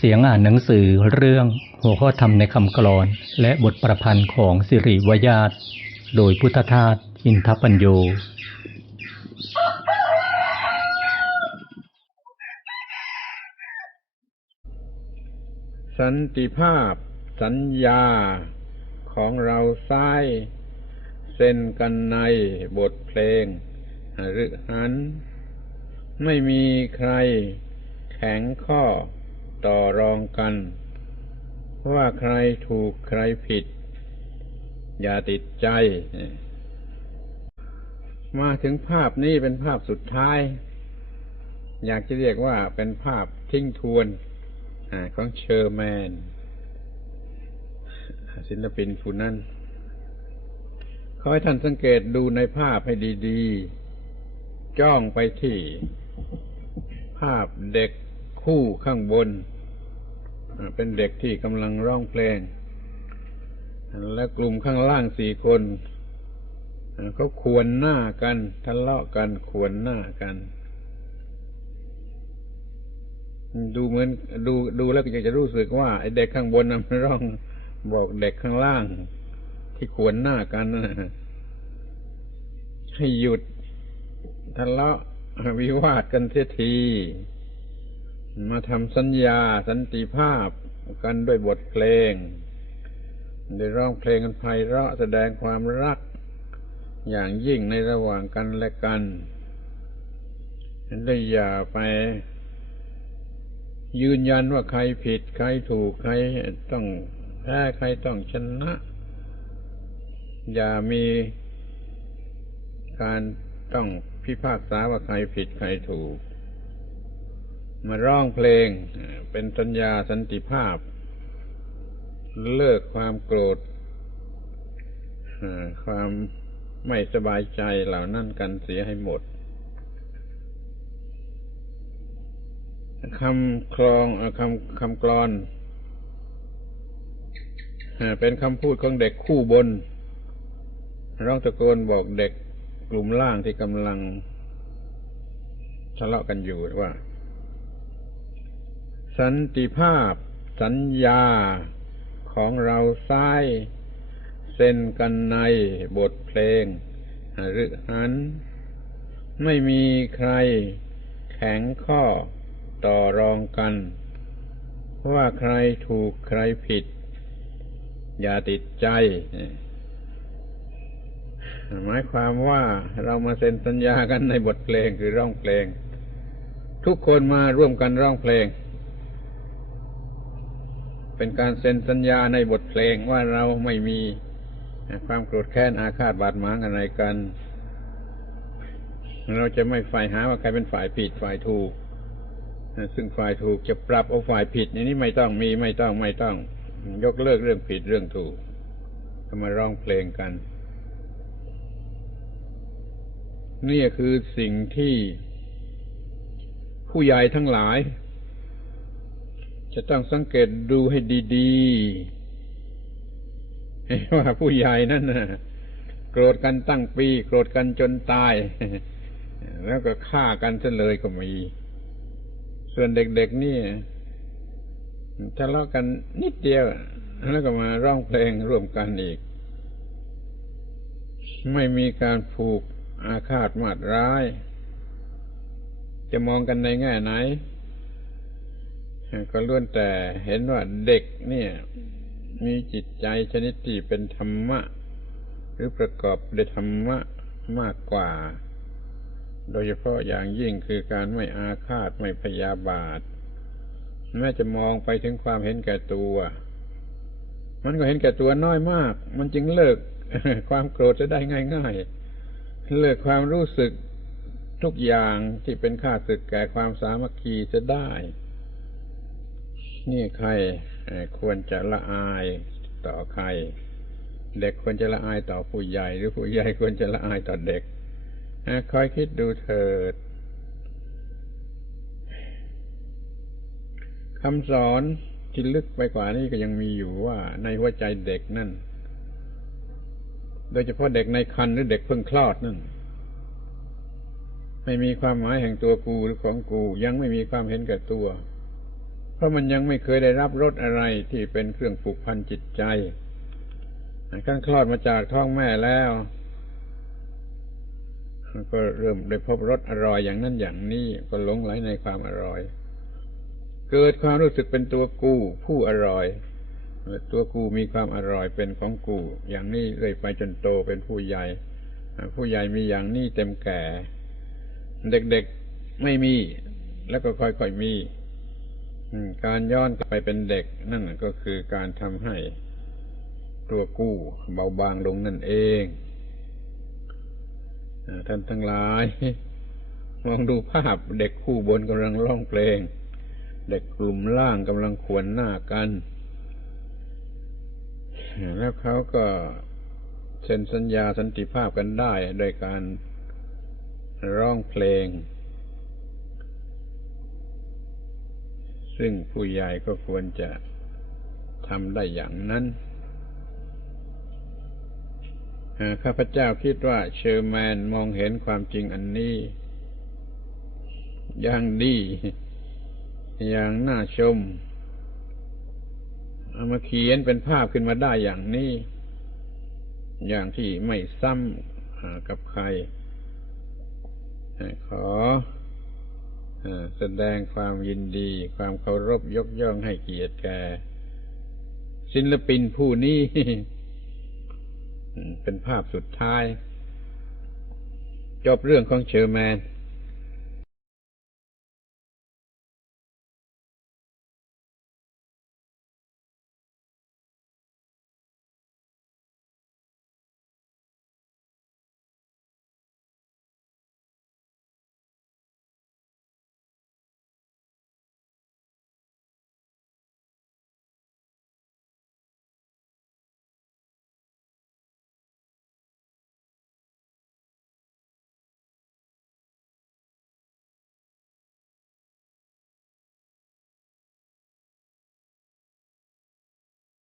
เสียงอ่านหนังสือเรื่องหัวข้อธรรมในคำกลอน และบทประพันธ์ของสิริวยาตโดยพุทธทาสอินทปัญโย สันติภาพ สัญญาของเราซ้าย เส้นกันในบทเพลงหรือหัน ไม่มีใครแข็งข้อ ต่อรองกัน ว่าใครถูกใครผิด อย่าติดใจ มาถึงภาพนี้เป็นภาพสุดท้าย อยากจะเรียกว่าเป็นภาพทิ้งทวนอของเชอร์แมน ศิลปินผู้นั้นขอให้ท่านสังเกตดูในภาพให้ดีๆ จ้องไปที่ ภาพเด็กคู่ข้างบน เป็นเด็กที่กำลังร้องเพลง และกลุ่มข้างล่างสี่คนเขาขวนหน้ากันทะเลาะกันขวนหน้ากัน ดูเหมือนดูดูแล้วก็จะรู้สึกว่าไอ้เด็กข้างบนนั้นร้องบอกเด็กข้างล่าง ที่ขวนหน้ากันนะให้หยุดทะเลาะวิวาทกันเสียที มาทำสัญญาสันติภาพกันด้วยบทเพลง ได้ร้องเพลงกันไพเราะแสดงความรัก อย่างยิ่งในระหว่างกันและกันได้อย่าไป ยืนยันว่าใครผิด ใครถูกใครต้องแพ้ใครต้องชนะ อย่ามีการต้องพิพากษาว่าใครผิดใครถูก มาร้องเพลง เป็นสัญญาสันติภาพ เลิกความโกรธความไม่สบายใจเหล่านั้นกันเสียให้หมดคำคลองคำคำกรอนเป็นคำพูดของเด็กคู่บน ร้องตะโกนบอกเด็กกลุ่มล่างที่กำลังทะเลาะกันอยู่ว่า สันติภาพ สัญญาของเราซ้าย เส้นกันในบทเพลงหรือหัน ไม่มีใครแข็งข้อต่อรองกัน ว่าใครถูกใครผิด อย่าติดใจ หมายความว่าเรามาเซ็นสัญญากันในบทเพลงคือร้องเพลง ทุกคนมาร่วมกันร้องเพลง เป็นการเซ็นสัญญาในบทเพลงว่าเราไม่มีความโกรธแค้นอาฆาตบาดหมางอะไรกัน เราจะไม่ฝ่ายหาว่าใครเป็นฝ่ายผิดฝ่ายถูก ซึ่งฝ่ายถูกจะปรับเอาฝ่ายผิดในนี้ไม่ต้องมีไม่ต้องไม่ต้อง ยกเลิกเรื่องผิดเรื่องถูกก็มาร้องเพลงกัน นี่คือสิ่งที่ผู้ใหญ่ทั้งหลาย จะต้องสังเกตดูให้ดีๆว่าผู้ใหญ่นั่นนะโกรธกันตั้งปี โกรธกันจนตาย แล้วก็ฆ่ากันซะเลยก็มี ส่วนเด็กๆนี่ทะเลาะกันนิดเดียว แล้วก็มาร้องเพลงร่วมกันอีก ไม่มีการผูกอาฆาตมาดร้าย จะมองกันในแง่ไหน ก็ล้วนแต่เห็นว่าเด็กเนี่ย มีจิตใจชนิดที่เป็นธรรมะ หรือประกอบด้วยธรรมะมากกว่า โดยเฉพาะอย่างยิ่งคือการไม่อาฆาตไม่พยาบาท แม้จะมองไปถึงความเห็นแก่ตัว มันก็เห็นแก่ตัวน้อยมาก มันจึงเลิกความโกรธจะได้ง่าย ๆ เลิกความรู้สึกทุกอย่างที่เป็นค่าศึกแก่ความสามัคคีจะได้ นี่ใครควรจะละอายต่อใคร เด็กควรจะละอายต่อผู้ใหญ่ หรือผู้ใหญ่ควรจะละอายต่อเด็กคอยคิดดูเถิดคำสอนที่ลึกไปกว่านี้ก็ยังมีอยู่ว่า ในหัวใจเด็กนั่น โดยเฉพาะเด็กในคันหรือเด็กเพิ่งคลอดนั่น ไม่มีความหมายแห่งตัวกูหรือของกู ยังไม่มีความเห็นแก่ตัว เพราะมันยังไม่เคยได้รับรสอะไรที่เป็นเครื่องผูกพันจิตใจขั้นคลอดมาจากท้องแม่แล้วก็เริ่มได้พบรสอร่อยอย่างนั้นอย่างนี้ก็หลงไหลในความอร่อย เกิดความรู้สึกเป็นตัวกูผู้อร่อยตัวกูมีความอร่อยเป็นของกู อย่างนี้เลยไปจนโตเป็นผู้ใหญ่ ผู้ใหญ่มีอย่างนี้เต็มแก่ เด็กๆไม่มี แล้วก็ค่อยๆมี การย้อนกลับไปเป็นเด็กนั่นก็คือการทำให้ตัวกู้เบาบางลงนั่นเองท่านทั้งหลาย มองดูภาพเด็กคู่บนกำลังร้องเพลง เด็กกลุ่มล่างกำลังขวนหน้ากัน แล้วเขาก็เซ็นสัญญาสันติภาพกันได้โดยการร้องเพลง ซึ่งผู้ใหญ่ก็ควรจะทำได้อย่างนั้นข้าพเจ้าคิดว่าเชอร์แมนมองเห็นความจริงอันนี้ อย่างดี อย่างน่าชมเอามาเขียนเป็นภาพขึ้นมาได้อย่างนี้ อย่างที่ไม่ซ้ำกับใครขอ แสดงความยินดี ความเคารพยกย่องให้เกียรติแก่ศิลปินผู้นี้เป็นภาพสุดท้าย จบเรื่องของเชอร์แมน